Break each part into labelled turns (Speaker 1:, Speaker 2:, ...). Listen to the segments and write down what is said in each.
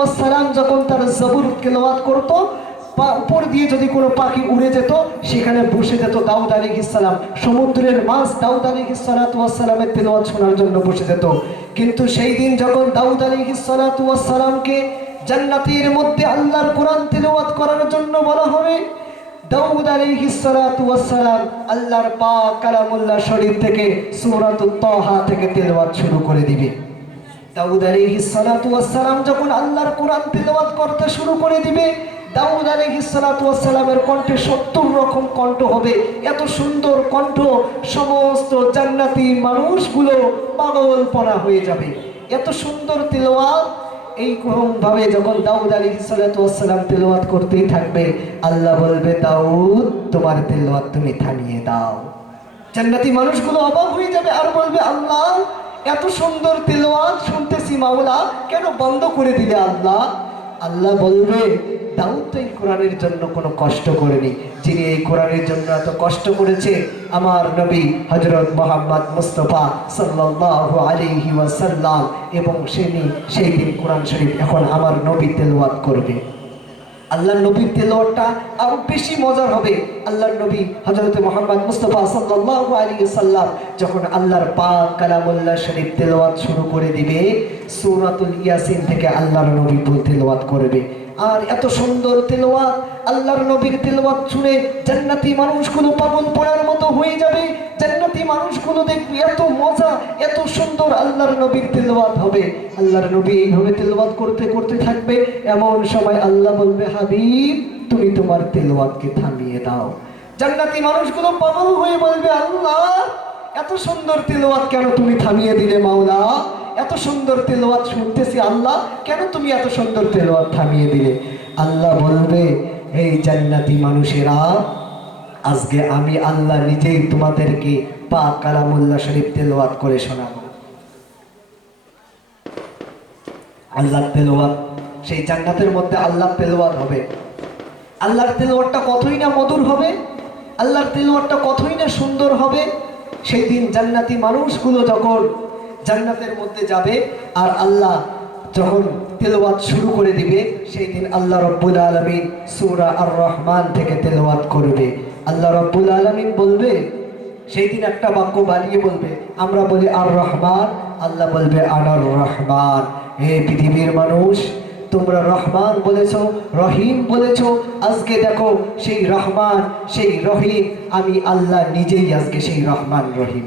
Speaker 1: সালাম যখন তার জবুর তেলাওয়াত করতো, পা- উপর দিয়ে যদি কোনো পাখি উড়ে যেত, সেখানে বসে যেত দাউদ আলী ইসালাম সমুদ্রের মাছ দাউদ আলী সালামের তেলাওয়াত শোনার জন্য বসে যেত। কিন্তু সেই দিন যখন দাউদ আলী সালামকে জান্নাতের মধ্যে আল্লাহর কোরআন তেলাওয়াত করার জন্য বলা হবে আল্লাহর পাক কালামুল্লাহ শরীফ থেকে সূরাতুত তাহা থেকে তেলাওয়াত শুরু করে দিবে। দাউদ আলাইহিস সালাতু যখন আল্লাহর কোরআন তেলাওয়াত করতে শুরু করে দিবে, দাউদ আলাইহিস সালাতু কণ্ঠে সত্তর রকম কণ্ঠ হবে। এত সুন্দর কণ্ঠ, সমস্ত জান্নাতি মানুষগুলো পাগলপনা হয়ে যাবে। এত সুন্দর এইরকম ভাবে যখন দাউদ আলাইহিস সালাতু ওয়াসসালাম তেলাওয়াত করতেই থাকবে, আল্লাহ বলবে, দাউদ, তোমার তেলাওয়াত তুমি থামিয়ে দাও। জান্নাতি মানুষগুলো অবাক হয়ে যাবে আর বলবে, আল্লাহ এত সুন্দর তেলাওয়াত শুনতেছি মাওলা, কেন বন্ধ করে দিলে আল্লাহ? আল্লাহ বলবে, দাউদ তো এই কোরআনের জন্য কোনো কষ্ট করেনি। যিনি এই কোরআনের জন্য এত কষ্ট করেছে, আমার নবী হজরত মোহাম্মদ মুস্তফা সাল্লাল্লাহু আলাইহি ওয়াসাল্লাম এবং সেনি সেই দিন কোরআন শরীফ এখন আমার নবী তেলাওয়াত করবে। আল্লাহ নবীর তেলোয়ারটা আরও বেশি মজার হবে। আল্লাহ নবী হজরত মোহাম্মদ মুস্তফা সাল্লাহ আলী সাল্লাম যখন আল্লাহর পাক কালামুল্লাহ শরীফ তেলোয়াত শুরু করে দিবে, সৌরাতুল ইয়াসিন থেকে আল্লাহর নবী তেলাওয়াত করবে। আর এত সুন্দর তেলাওয়াত আল্লাহর নবীর তেলাওয়াত শুনে জান্নাতি মানুষগুলো পাগল পড়ার মতো হয়ে যাবে। জান্নাতি মানুষগুলো দেখবে এত মজা, এত সুন্দর আল্লাহর নবীর তেলাওয়াত হবে। আল্লাহর নবী এইভাবে তেলাওয়াত করতে করতে থাকবে। এমন সময় আল্লাহ বলবে, হাবিব, তুমি তোমার তেলাওয়াতকে থামিয়ে দাও। জান্নাতি মানুষগুলো পাগল হয়ে বলবে, আল্লাহ, এত সুন্দর তেলাওয়াত কেন তুমি থামিয়ে দিলে মাওলা? এত সুন্দর তেলাওয়াত শুনতেছি আল্লাহ, কেন তুমি এত সুন্দর তেলাওয়াত থামিয়ে দিলে? আল্লাহ বলবে এই জান্নাতি মানুষেরা, আজকে আমি আল্লাহ নিজেই তোমাদেরকে পাক কালামুল্লাহ শরীফ তেলাওয়াত করে শোনাবো। আল্লাহর তেলাওয়াত, সেই জান্নাতের মধ্যে আল্লাহ তেলাওয়াত হবে। আল্লাহর তেলাওয়াতটা কতই না মধুর হবে, আল্লাহর তেলাওয়াতটা কতই না সুন্দর হবে, সেই দিন জান্নাতি মানুষগুলো যখন জান্নাতের মধ্যে যাবে আর আল্লাহ যখন তেলাওয়াত শুরু করে দিবে, সেই দিন আল্লাহ রব্বুল আলমিন সূরা আর রহমান থেকে তেলাওয়াত করবে। আল্লাহ রব্বুল আলমিন বলবে, সেই দিন একটা বাক্য বানিয়ে বলবে, আমরা বলি আর রহমান আল্লাহ বলবে আনার রহমান হে পৃথিবীর মানুষ, তোমরা রহমান বলেছ, রহিম বলেছ, আজকে দেখো সেই রহমান, সেই রহিম, আমি আল্লাহ নিজেই আজকে সেই রহমান, রহিম।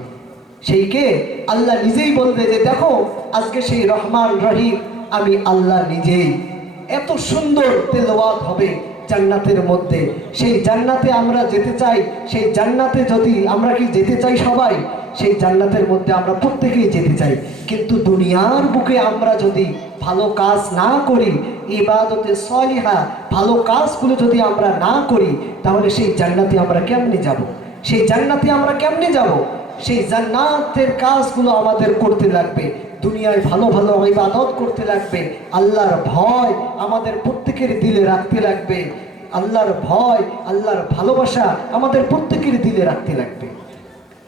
Speaker 1: সেই কে আল্লাহ নিজেই বলবে যে, দেখো, আজকে সেই রহমান রহিম, আমি আল্লাহ নিজেই। এত সুন্দর তেলাওয়াত হবে জান্নাতের মধ্যে। সেই জান্নাতে আমরা যেতে চাই, সেই জান্নাতে যদি আমরা কি যেতে চাই সবাই, সেই জান্নাতের মধ্যে আমরা প্রত্যেকেই যেতে চাই। কিন্তু দুনিয়ার বুকে আমরা যদি ভালো কাজ না করি, ইবাদতে সলিহা, ভালো কাজগুলো যদি আমরা না করি, তাহলে সেই জান্নাতে আমরা কেমনে যাব? সেই জান্নাতে আমরা কেমনে যাব? সেই জান্নাতের কাজগুলো আমাদের করতে লাগবে। দুনিয়ায় ভালো ভালো ইবাদত করতে লাগবে। আল্লাহর ভয় আমাদের প্রত্যেকের দিলে রাখতে লাগবে। আল্লাহর ভয়, আল্লাহর ভালোবাসা আমাদের প্রত্যেকের দিলে রাখতে লাগবে।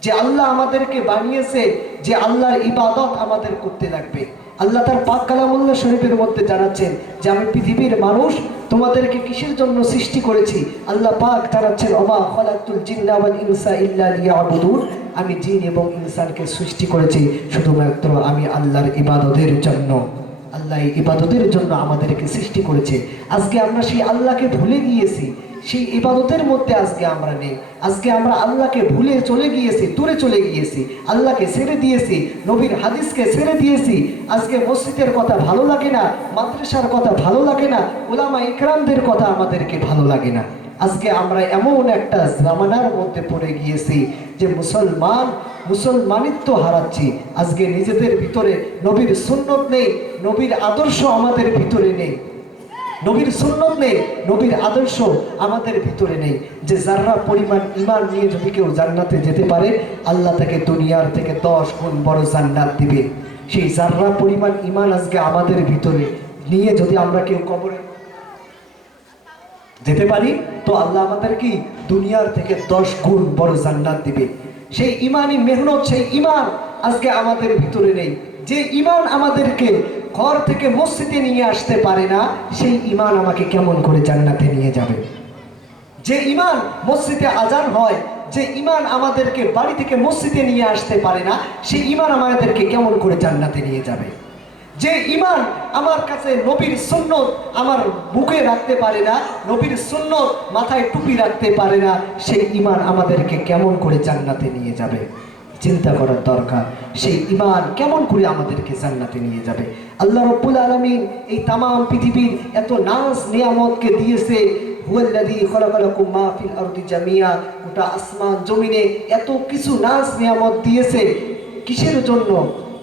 Speaker 1: যে আল্লাহ আমাদেরকে বানিয়েছে, যে আল্লাহর ইবাদত আমাদের করতে লাগবে। আল্লাহ তার পাক কালামুল্লাহ শরীফের মধ্যে জানাচ্ছেন যে, আমি পৃথিবীর মানুষ, তোমাদেরকে কিসের জন্য সৃষ্টি করেছি? আল্লাহ পাক জানাচ্ছেন অমা খলাকুল জিন্না ওয়াল ইনসা ইল্লা লিয়াবুদুন। আমি জিন এবং ইনসানকে সৃষ্টি করেছি শুধুমাত্র আমি আল্লাহর ইবাদতের জন্য। আল্লাহ ইবাদতের জন্য আমাদেরকে সৃষ্টি করেছে। আজকে আমরা সেই আল্লাহকে ভুলে গিয়েছি। সেই ইবাদতের মধ্যে আজকে আমরা নেই। আজকে আমরা আল্লাহকে ভুলে চলে গিয়েছি, দূরে চলে গিয়েছি। আল্লাহকে ছেড়ে দিয়েছি, নবীর হাদিসকে ছেড়ে দিয়েছি। আজকে মসজিদের কথা ভালো লাগে না, মাদ্রাসার কথা ভালো লাগে না ওলামা ইকরামদের কথা আমাদেরকে ভালো লাগে না। আজকে আমরা এমন একটা জামানার মধ্যে পড়ে গিয়েছি যে মুসলমান, মুসলমানিত্ব হারাচ্ছি। আজকে নিজেদের ভিতরে নবীর সুন্নত নেই, নবীর আদর্শ আমাদের ভিতরে নেই। নবীর সুন্নত নেই, নবীর আদর্শ আমাদের ভিতরে নেই। যে যার্রা পরিমাণ ইমান নিয়ে যদি কেউ জান্নাতে যেতে পারে, আল্লাহ তাকে দুনিয়ার থেকে দশ গুণ বড় জান্নাত দিবে। সেই যার্রা পরিমাণ ইমান আজকে আমাদের ভিতরে নিয়ে যদি আমরা কেউ কবরে যেতে পারি? তো আল্লাহ আমাদের কি দুনিয়ার থেকে দশ গুণ বড় জান্নাত দিবে। সেই ইমানই মেহনত, সেই ইমান আজকে আমাদের ভিতরে নেই। যে ইমান আমাদেরকে ঘর থেকে মসজিদে নিয়ে আসতে পারে না, সেই ইমান আমাকে কেমন করে জান্নাতে নিয়ে যাবে? যে ইমান মসজিদে আজান হয়, যে ইমান আমাদেরকে বাড়ি থেকে মসজিদে নিয়ে আসতে পারে না, সেই ইমান আমাদেরকে কেমন করে জান্নাতে নিয়ে যাবে? যে ইমান আমার কাছে নবীর সুন্নত আমার বুকে রাখতে পারে না, নবীর সুন্নত মাথায় টুপি রাখতে পারে না, সেই ইমান আমাদেরকে কেমন করে জান্নাতে নিয়ে যাবে? চিন্তা করার দরকার। সেই ইমান কেমন করে আমাদেরকে জান্নাতে নিয়ে যাবে? আল্লাহ রব্বুল আলমিন এই তামাম পৃথিবীর এত নাজ নিয়ামতকে দিয়েছে জামিয়া গোটা আসমান জমিনে এত কিছু নাচ নিয়ামত দিয়েছে। কিসের জন্য?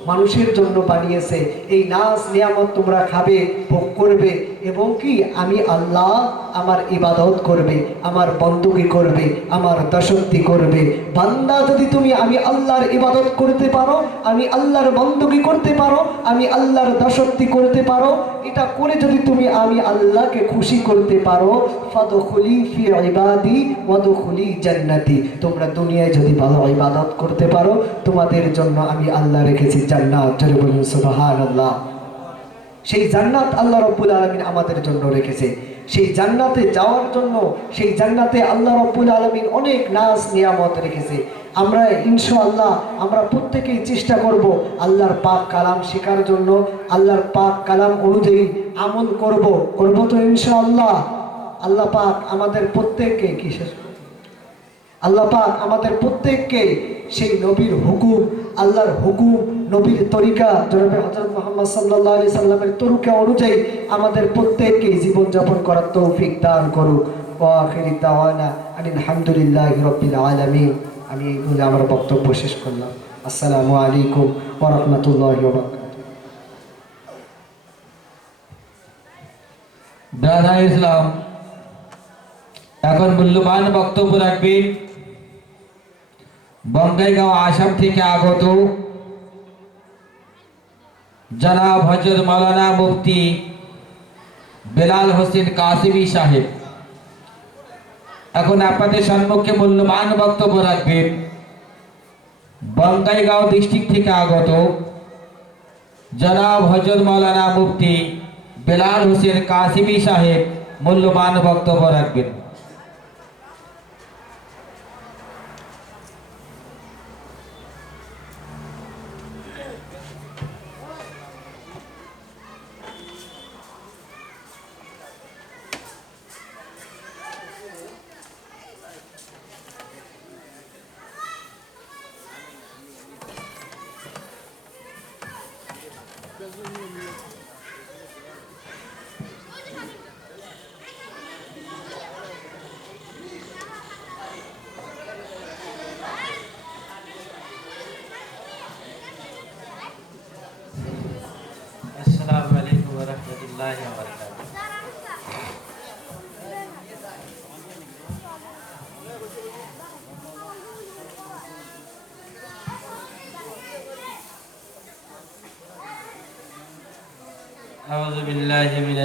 Speaker 1: মানুষের জন্য বানিয়েছে। এই নাচ নিয়ামত তোমরা খাবে ভোগ করবে। এবং কি? আমি আল্লাহ আমার ইবাদত করবে, আমার বন্দুকি করবে, আমার দশক্তি করবে। বান্দা, যদি তুমি আমি আল্লাহর ইবাদত করতে পারো, আমি আল্লাহর বন্দুকি করতে পারো, আমি আল্লাহর দশক্তি করতে পারো, এটা করে যদি তুমি আমি আল্লাহকে খুশি করতে পারো, ফাদখুলি ফি ইবাদি ওয়াদখুলি জান্নাতি। তোমরা দুনিয়ায় যদি ভালো ইবাদত করতে পারো, তোমাদের জন্য আমি আল্লাহ রেখেছি জান্নাত। জোরে বলুন, সুবহানাল্লাহ। সেই জান্নাত আল্লাহ রব্বুল আলমিন আমাদের জন্য রেখেছে। সেই জান্নাতে যাওয়ার জন্য, সেই জান্নাতে আল্লাহ রব্বুল আলমিন অনেক নাজ, নিয়ামত রেখেছে। আমরা ইনশাআল্লাহ, আমরা প্রত্যেকেই চেষ্টা করব আল্লাহর পাক কালাম শেখার জন্য, আল্লাহর পাক কালাম অনুযায়ী আমল করব। করব তো ইনশাআল্লাহ। আল্লাহ আল্লাহ পাক আমাদের প্রত্যেককে কি শেষ? আল্লাহ পাক আমাদের প্রত্যেককে সেই নবীর হুকুম, আল্লাহর হুকুম, নবীর তরিকা জনাবে হজরত মোহাম্মদ সাল্লাহ আলি সাল্লামের তরিকা অনুযায়ী আমাদের প্রত্যেককে জীবনযাপন করার তৌফিক দান করুক। আলহামদুলিল্লাহ আলামিন। আমি এই বলে আমার বক্তব্য শেষ করলাম। আসসালামু আলাইকুম ওয়া রাহমাতুল্লাহি ওয়া
Speaker 2: দাদা ইসলাম, এখন মূল্যবান বক্তব্য রাখবেন বঙ্গাইগাঁও আসাম থেকে আগত জনাব হজরত মাওলানা মুফতি বেলাল হোসেন কাসিমি সাহেব এখন আপনাদের সম্মুখে মূল্যবান বক্তব্য রাখবেন বঙ্গাইগাঁও ডিস্ট্রিক্ট থেকে আগত জনাব হজরত মাওলানা মুফতি বেলাল হোসেন কাসিমি সাহেব মূল্যবান বক্তব্য রাখবেন
Speaker 3: Gazı uyumuyor.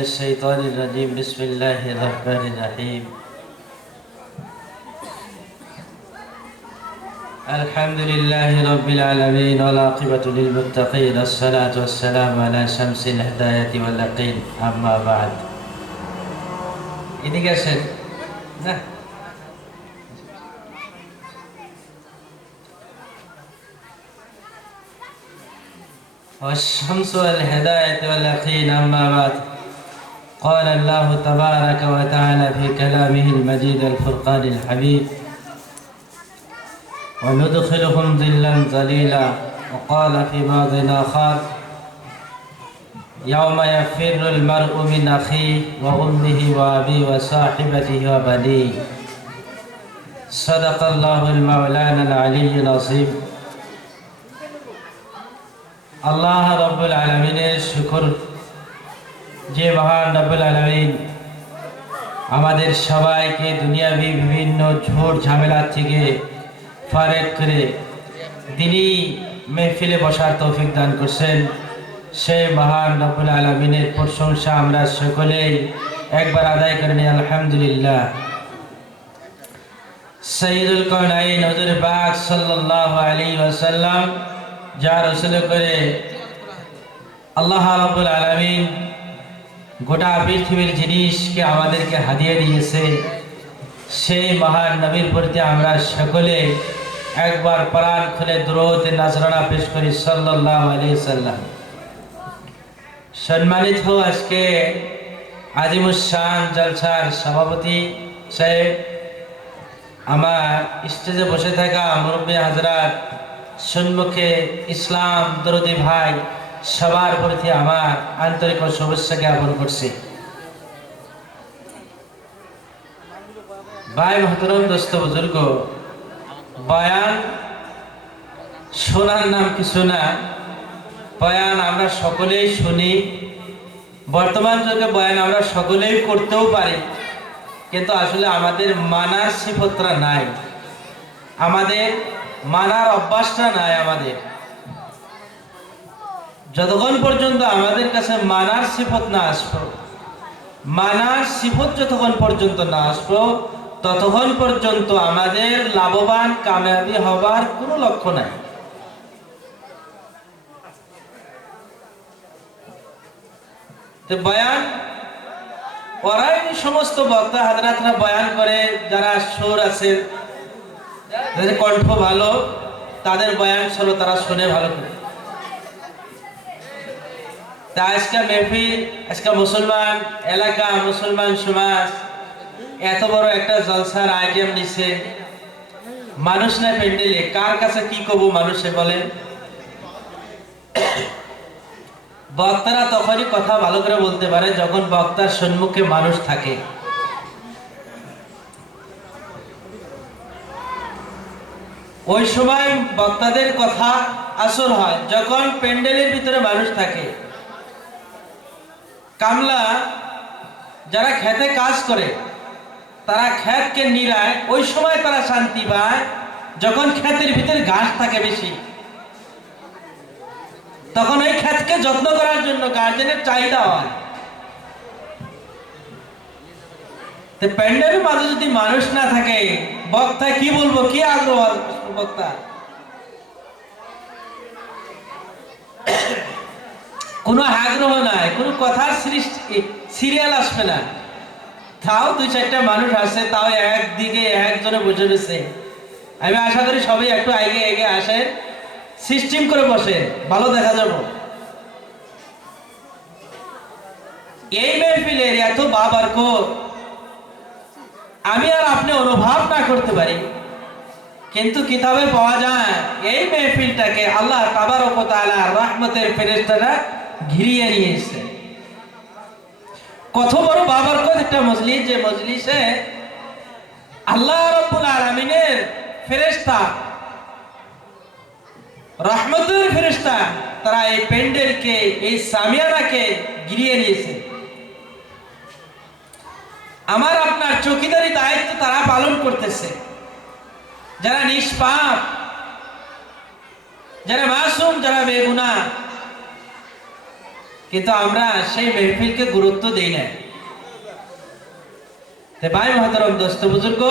Speaker 3: الشيطان الرجيم. بسم الله الرحمن الرحيم. الحمد لله رب العالمين والعاقبة للمتقين. الصلاة والسلام على شمس الهداية واليقين. أما بعد. إذا قسد والشمس والهداية واليقين. أما بعد. قال الله تبارك وتعالى في كلامه المجيد الفرقان الحميد وندخلهم ظلا ظليلا وقال في بعض آخر يوم يفر المرء من أخيه وأمه وأبيه وصاحبته وبنيه صدق الله المولانا العلي العظيم আল্লাহ রব্বুল আলমিনের শুকর যে মহান রব্বুল আলমিন আমাদের সবাইকে দুনিয়াবি বিভিন্ন ঝোড় ঝামেলার থেকে ফারেক করে দিনই মেহফিলে বসার তৌফিক দান করছেন। সেই মহান রব্বুল আলমিনের প্রশংসা আমরা সকলেই একবার আদায় করে নিই, আলহামদুলিল্লাহ। সঈদুল কনাইন হজুর পাক সাল্লাল্লাহু আলাইহি ওয়াসাল্লাম যা রসুল করে আল্লাহ রাব্বুল আলামিন গোটা পৃথিবীর জিনিসকে আমাদেরকে হারিয়ে দিয়েছে। সেই মহান নবীর প্রতি আমরা সকলে একবার প্রাণ খুলে দ্রোত নাজরানা পেশ করি সাল্লাল্লাহু আলাইহি সাল্লাম। সম্মানিত আজকে আজিমুসান জলসার সভাপতি সাহেব, আমার স্টেজে বসে থাকা মুরব্বী হাজরাত, সম্মুখে ইসলাম দরদি ভাই সবার প্রতি আমার আন্তরিক শুভেচ্ছা জ্ঞাপন করছি। ভাই মহতরম দোস্ত বুজুর্গ, বয়ান শোনার নাম কিছু না। বয়ান আমরা সকলেই শুনি। বর্তমান যুগে বয়ান আমরা সকলেই করতেও পারি। কিন্তু আসলে আমাদের মানার সিফতরা নাই। আমাদের মানার অভ্যাসটা নাই আমাদের। যতক্ষণ পর্যন্ত আমাদের কাছে মানার সিফত না আসব মানার সিফত যতক্ষণ পর্যন্ত না আসব ততক্ষণ পর্যন্ত আমাদের লাভবান, কামিয়াবি হবার কোনো লক্ষ্য নাই। বয়ান, ওরাই সমস্ত বক্তা হাজরাতরা বয়ান করে, যারা সুর আছে, যাদের কণ্ঠ ভালো, তাদের বয়ান শোনো তারা শুনে ভালো করে। তা আজকে মেহফিল, আজকে মুসলমান এলাকা, মুসলমান সমাজ এত বড় একটা জলসার আইটেম নিছে। মানুষ না পেন্ডেলে কার কাছে কি কব মানুষে বলেন? বক্তারা তখনই কথা ভালো করে বলতে পারে যখন বক্তার সম্মুখে মানুষ থাকে। ওই সময় বক্তাদের কথা আসর হয়, যখন প্যান্ডেলের ভিতরে মানুষ থাকে। কামলা যারা খেতে কাজ করে, তারা ক্ষেতকে নিরায়, ওই সময় তারা শান্তি পায় যখন ক্ষেতের ভিতরে ঘাস থাকে বেশি। তখন ওই ক্ষেতকে যত্ন করার জন্য গার্জেনের চাহিদা হয়। প্যান্ডেলের মাঝে যদি মানুষ না থাকে বক্তা কি বলব? কি আগ্রহ বক্তা? কোনো আগ্রহ নাই, কোনো কথার সৃষ্টি, সিরিয়াল আসবে না। তাও দুই চারটা মানুষ আসে, তাও একদিকে একজনে বসে রয়েছে। আমি আশা করি সবাই একটু আগে আগে আসেন সিস্টেম করে বসে, ভালো দেখা যাব। এই মেহফিলের এত বাবার কো, আমি আর আপনি অনুভব না করতে পারি। কিন্তু কিতাবে পাওয়া যায়, এই মেহফিলটাকে আল্লাহ তাআলা রহমতের ফেরেশতারা ঘিরিয়ে নিয়েছে। কত বড় বাবরকত একটা মজলিস, যে মজলিসে আল্লাহ রাব্বুল আলামিনের ফেরেশতা রহমতের ফেরেশতা, তারা এই প্যান্ডেলকে, এই সামিয়ানাকে নিয়েছে। আমার আপনার চৌকিদারি দায়িত্ব তারা পালন করতেছে। যারা নিষ্পাপ, যারা মাসুম, যারা বেগুনা কিন্তু আমরা সেই মেহফিলকে গুরুত্ব দিই না ভাই মহতরম, দোস্ত বুজুর্গ,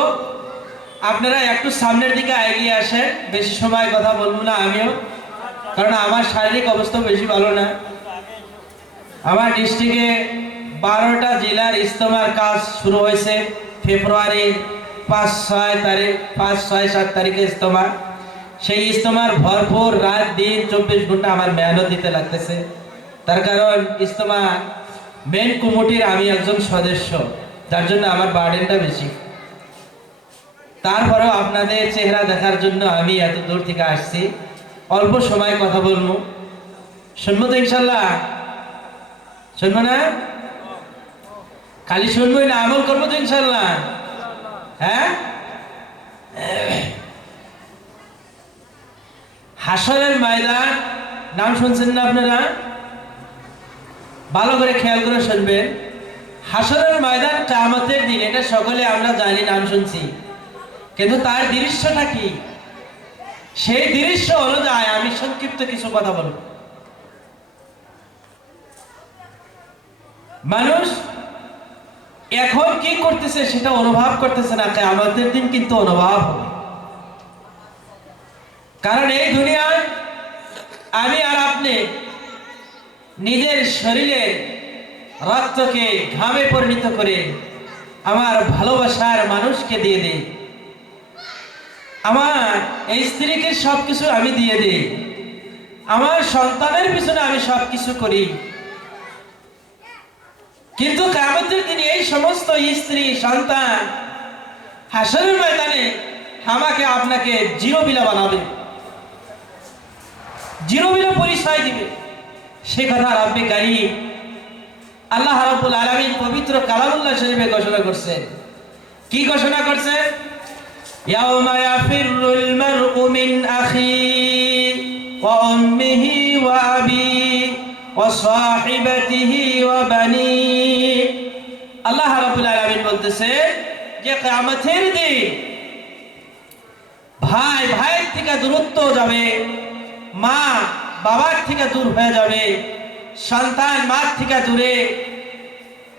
Speaker 3: আপনারা একটু সামনের দিকে এগিয়ে আসেন, বেশি সময় কথা বলব না আমিও, কারণ আমার শারীরিক অবস্থা বেশি ভালো না। আমার ডিস্ট্রিক্টে বারোটা জেলার ইস্তমার কাজ শুরু হয়েছে ফেব্রুয়ারির পাঁচ ছয় তারিখ, পাঁচ ছয় সাত তারিখে ইস্তমা সেই ইস্তমার ভরপুর রাত দিন চব্বিশ ঘণ্টা আমার মেহনত দিতে লাগতেছে। তার কারণ ইস্তমা মেন কমিটির আমি একজন সদস্য, যার জন্য আমার বার্ডেনটা বেশি। তারপরেও আপনাদের চেহারা দেখার জন্য আমি এত দূর থেকে আসছি। অল্প সময় কথা বলব। শুনব তো ইনশাল্লাহ। শুনব না? খালি শুনবোই না, আমল করব তো ইনশাল্লাহ। হ্যাঁ? হাসরের ময়দান, নাম শুনছেন না আপনারা? ভালো করে খেয়াল করে শুনবেন। হাসরের ময়দান কামতের দিন, এটা সকলে আমরা জানি, নাম শুনছি। কিন্তু তার দৃশ্যটা কি? সেই দৃশ্য অনুযায়ী আমি সংক্ষিপ্ত কিছু কথা বলব। মানুষ এখন কি করতেছে সেটা অনুভব করতেছে না আমাদের দিন কিন্তু অনুভব হবে। কারণ এই দুনিয়ায় আমি আর আপনি নিজের শরীরে রক্তকে ঘামে পরিণত করে আমার ভালোবাসার মানুষকে দিয়ে দিই আমার এই স্ত্রীকে সব কিছু আমি দিয়ে দিই আমার সন্তানের পিছনে আমি সব কিছু করি। কিন্তু কামতের দিন এই সমস্ত স্ত্রী, সন্তান হাসরের ময়দানে আমাকে আপনাকে জিরো বিলা বানাবে। জিরো বিলা পরিচয় দিবে। সে কথা রব্বে গাড়ি। আল্লাহ রাব্বুল আলামিন পবিত্র কালামুল্লাহ শরীফে ঘোষণা করছেন কি ঘোষণা করছেন ইয়াউমা ইয়াফিরুল মারউ মিন আখি ওয়া উম্মিহি ওয়া আবি ওয়া সাহিবাতিহি ওয়া বানি। আল্লাহ রাব্বুল আলামিন বলতেছে যে কিয়ামতের দিন ভাই ভাইয়ের থেকে দূরত্ব যাবে, মা বাবার থেকে দূর হয়ে যাবে, সন্তান মার থেকে দূরে,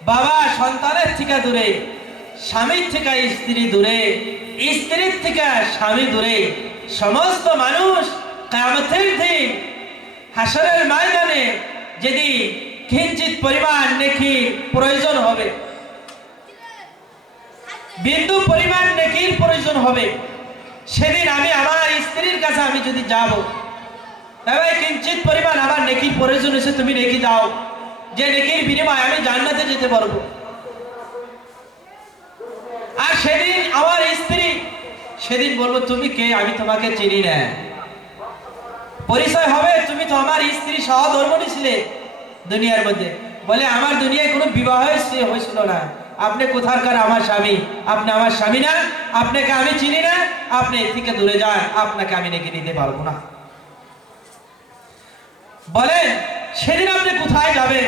Speaker 3: বাবা সন্তানের থেকে দূরে, স্বামীর থেকে স্ত্রী দূরে, স্ত্রীর থেকে স্বামী দূরে, সমস্ত মানুষ কামতের দিন হাসরের ময়দানে যদি কিঞ্চিত পরিমাণ নেকি প্রয়োজন হবে। বিন্দু পরিমাণ নেকির প্রয়োজন হবে। সেদিন আমি আমার স্ত্রীর কাছে আমি যদি যাব তবে কিঞ্চিত পরিমাণ আমার নেকির প্রয়োজন এসে তুমি নেকি দাও। যে নেকির বিনিময়ে আমি জান্নাতে যেতে পারব। আর সেদিন আমার স্ত্রী, সেদিন বলব, তুমি কে? আমি তোমাকে চিনি না। পরিচয় হবে, তুমি তো আমার স্ত্রী সহধর্মণী ছিলে দুনিয়ার মধ্যে। বলে, আমার দুনিয়ায় কোনো বিবাহ হয়েছিল না। আপনি কোথাকার আমার স্বামী? আপনি আমার স্বামী না? আপনাকে আমি চিনি না? আপনি এর থেকে দূরে যান। আপনাকে আমি ডেকে নিতে পারব না। বলেন, সেদিন আপনি কোথায় যাবেন?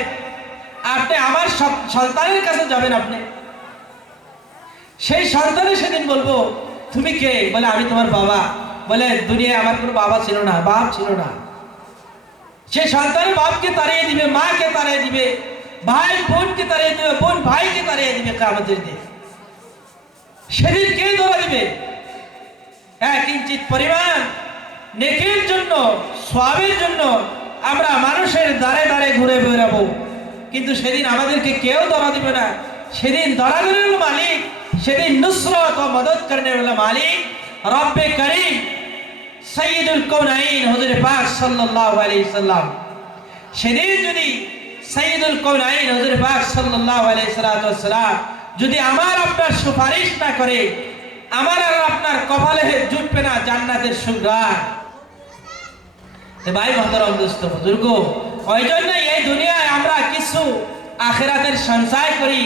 Speaker 3: আপনি আমার সন্তানের কাছে যাবেন আপনি। সেই সন্তানের সেদিন বলব, তুমি কে? বলে, আমি তোমার বাবা। বলে, দুনিয়ায় আমার কোনো বাবা ছিল না, বাপ ছিল না। সে সন্তানের বাপকে তাড়িয়ে দিবে, মাকে তাড়িয়ে দিবে, ভাই বোনকে তাড়িয়ে দিবে, বোন ভাইকে তাড়িয়ে দিবে কামতের দিন। সেদিন কে ধরা দিবে? হ্যাঁ কিঞ্চিত পরিমাণ নেকির জন্য সবের জন্য আমরা মানুষের দ্বারে দ্বারে ঘুরে বেরাবো কিন্তু সেদিন আমাদেরকে কেউ ধরা দিবে না। সেদিন দেবে মালিক, সেদিন নুসরত ও মদত করনে वाला মালিক, রব্বে করিম সৈয়দুল কৌনাইন হুজুর পাক সাল্লাল্লাহু আলাইহি সাল্লাম। সেদিন যদি সৈয়দুল কৌনাইন হুজুর পাক সাল্লাল্লাহু আলাইহি সাল্লাম যদি আমার আপনার সুপারিশ না করে, আমার আর আপনার কপালে জুটবে না জান্নাতের সুগ্রাণ ভাই মহতরম দোস্ত বুজুর্গ। ওই জন্য এই দুনিয়ায় আমরা কিছু আখেরাতের সঞ্চয় করি,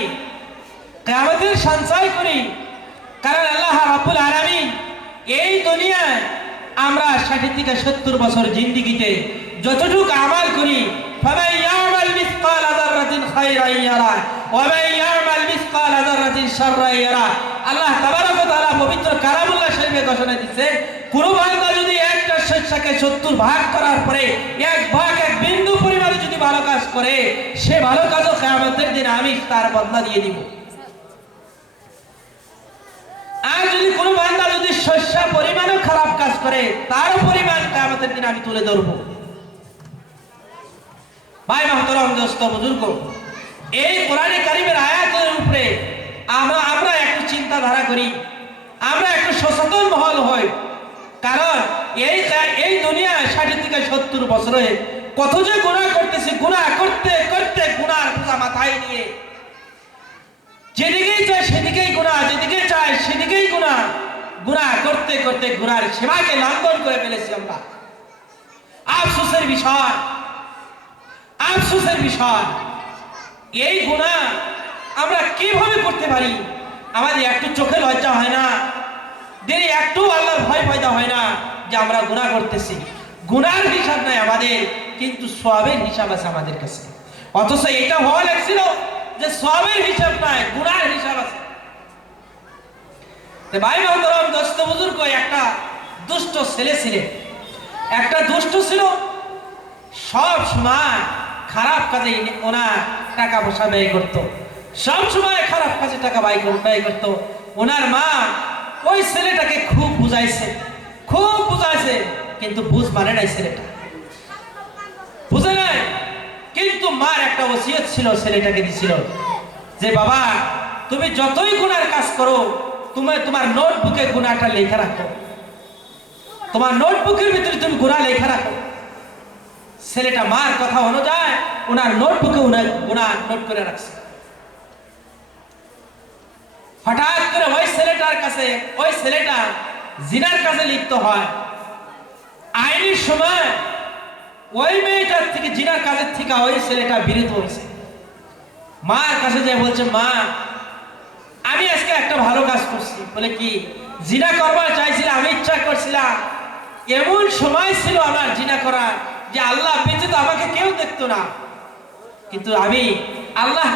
Speaker 3: কেয়ামতের সঞ্চয় করি। কারণ আল্লাহ রাবুল আলামিন এই দুনিয়ায় আমরা ষাট থেকে সত্তর বছর জিন্দিগিতে যতটুকু আমার করি فمن يعمل مثقال ذرة خيرا يره ومن يعمل مثقال ذرة شرا يره আল্লাহ তাবারক ওয়া তাআলা পবিত্র কালামুল্লাহ শরীফে ঘোষণা দিচ্ছে কোন বান্দা যদি একটা শস্যকে 70 ভাগ করার পরে এক ভাগ এক বিন্দু পরিমাণে যদি ভালো কাজ করে সে ভালো কাজও কিয়ামতের দিন আমি তার বদলা দিয়ে দিব আর যদি কোনো বান্দা যদি শস্য পরিমাণও খারাপ কাজ করে তারও পরিমাণ কিয়ামতের দিন আমি তুলে ধরবো ভাই মহতরম দোস্ত, বুজুর্গ। এই কোরআনে কারিমের আয়াতের উপরে আমরা একটু চিন্তাধারা করি, আমরা একটু সচেতন মহল হই। কারণ এই এই দুনিয়ায় ষাট থেকে সত্তর বছরে কত যে গুণা করতেছি গুণা করতে করতে গুণার বোঝা মাথায় নিয়ে। যেদিকেই চায় সেদিকেই গুণা যেদিকে চায় সেদিকেই গুণা গুণা করতে করতে গুণার সেবাকে লঙ্ঘন করে ফেলেছি আমরা। আফসোসের বিষয় আফসোসের বিষয়। এই গুণা আমরা কীভাবে করতে পারি? আমাদের একটু চোখে লজ্জা হয় না? দেরি একটু আল্লাহর ভয় পয়দা হয় না যে আমরা গুণা করতেছি? গুনার হিসাব নাই আমাদের, কিন্তু সবের হিসাব আছে আমাদের কাছে। অথচ এটা হওয়া লাগছিল যে সবের হিসাব নাই গুনার হিসাব আছে। ভাই মহতরম, দোস্ত বুজুর্গ, একটা দুষ্ট ছেলে ছিলেন একটা দুষ্ট ছিল, সব সময় খারাপ কাজে ওনার টাকা পয়সা ব্যয় করতো। সব সময় খারাপ কাজে টাকা ব্যয় ব্যয় করতো। ওনার মা ওই ছেলেটাকে খুব বুঝাইছে। খুব বুঝাইছে, কিন্তু বুঝ মানে নাই ছেলেটা। বুঝে নাই? কিন্তু মার একটা ওসিয়ত ছিল, ছেলেটাকে দিছিল যে, বাবা, তুমি যতই গুনার কাজ করো তুমি তোমার নোটবুকে গুনাটা লেখা রাখো। তোমার নোটবুকের ভিতরে তুমি গুণা লেখা রাখো। ছেলেটা মার কথা অনুযায়ী ওনার নোটবুকে গুণা নোট করে রাখছে। হঠাৎ করে ওই ছেলেটার কাছে, ওই ছেলেটা জিনার কাছে লিপ্ত হয়। আইনের সময় ওই মেয়েটার থেকে জিনার কাজের থেকে ওই ছেলেটা বিরত হয়েছে। মার কাছে যে বলছে, মা, আমি আজকে একটা ভালো কাজ করছি। বলে কি, জিনা করবার চাইছিলাম আমি ইচ্ছা করছিলাম। এমন সময় ছিল আমার জিনা করা যে আল্লাহ ব্যতীত আমাকে কেউ দেখতো না। কিন্তু আমি আল্লাহ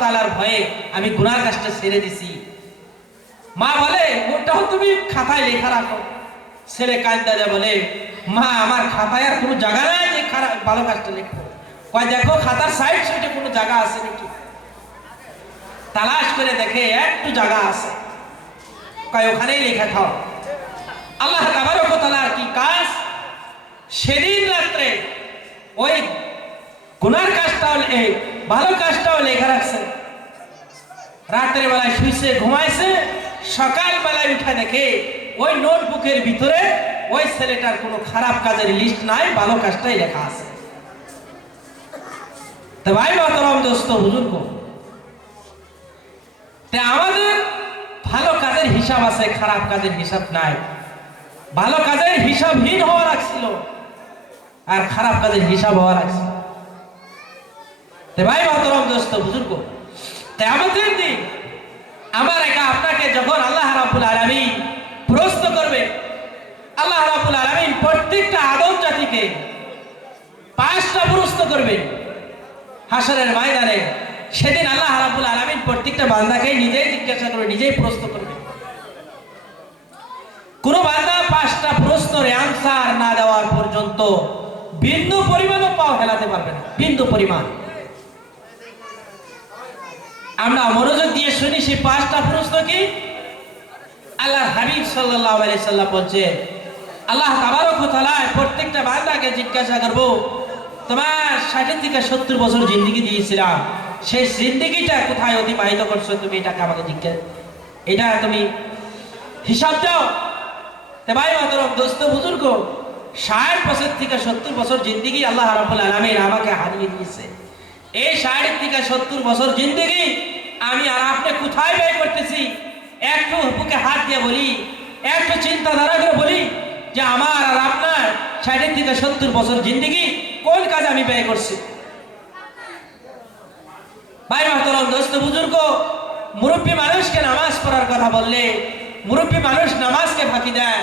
Speaker 3: তাআলার ভয়ে আমি গুনার কাজটা ছেড়ে দিছি। মা বলে ওটাও তুমি খাতায় লেখা রাখো। ছেলে কাজ দাদা বলে, মা, আমার খাতায় আর কোনো জায়গা নাই যে খারাপ ভালো কাজটা লিখব কয়, দেখো, খাতার সাইড সাইডে কোনো জায়গা আছে নাকি? তালাশ করে দেখে একটু জায়গা আছে। কয়, ওখানেই লেখা খাও আল্লাহ তাবারক তাআলার কি কাজ? সেদিন রাত্রে ওই গুনার কাজটাও এই ভালো কাজটাও লেখা রাখছে। রাতের বেলায় শুইছে, ঘুমাইছে সকাল বেলায় উঠে দেখে ওই নোটবুকের ভিতরে ওই ছেলেটার কোনো খারাপ কাজের লিস্ট নাই, ভালো কাজটাই লেখা আছে। তো ভাই মহতরম দোস্ত বুজুর্গ তে আমাদের ভালো কাজের হিসাব আছে, খারাপ কাজের হিসাব নাই। ভালো কাজের হিসাবহীন হওয়া রাখছিল আর খারাপ কাজের হিসাব হওয়া রাখছিল তে ভাই মহতরম দোস্ত, বুজুর্গ, তে আমাদের দিন আমার একা আপনাকে যখন আল্লাহ রাবুল আলমিন প্রশ্ন করবে, আল্লাহ রাবুল আলমিন প্রত্যেকটা আদম জাতিকে পাঁচটা প্রশ্ন করবে। হাসরের ময়দানে সেদিন আল্লাহ রাবুল আলমিন প্রত্যেকটা বান্দাকে নিজেই জিজ্ঞাসা করবে নিজেই প্রশ্ন করবে। কোন বান্দা পাঁচটা প্রশ্নের অ্যান্সার না দেওয়ার পর্যন্ত বিন্দু পরিমাণও পাও হেলাতে পারবে না। বিন্দু পরিমাণ। আমরা মনোযোগ দিয়ে শুনি, সেই পাঁচটা প্রশ্ন কি? আল্লাহ হাবিব সাল্লাল্লাহু আলাইহি সাল্লাম বলছেন, আল্লাহ তাবারক তাআলা প্রত্যেকটা বান্দাকে জিজ্ঞাসা করব, তোমার ষাটের থেকে সত্তর বছর জিন্দগি দিয়েছিলাম, সেই জিন্দগিটা কোথায় অতিবাহিত করছ? তুমি এটাকে আমাকে জিজ্ঞাসা এটা তুমি হিসাব দাও। ভাই মাতরম, দোস্ত, বুজুর্গ ষাট বছর থেকে সত্তর বছর জিন্দগি আল্লাহ রাবুল আলমিন আমাকে হারিয়ে দিয়েছে। এই ষাট থেকে সত্তর বছর জিন্দগি আমি আর আপনি কোথায় ব্যয় করতেছি? একটু বুকে হাত দিয়ে বলি, একটু চিন্তাধারা করে বলি যে আমার আর আপনার ষাটের থেকে সত্তর বছর জিন্দগি কোন কাজে আমি ব্যয় করছি? ভাই মাতরম দোস্ত, বুজুর্গ, মুরব্বী মানুষকে নামাজ পড়ার কথা বললে, মুরব্বী মানুষ নামাজকে ফাঁকি দেয়।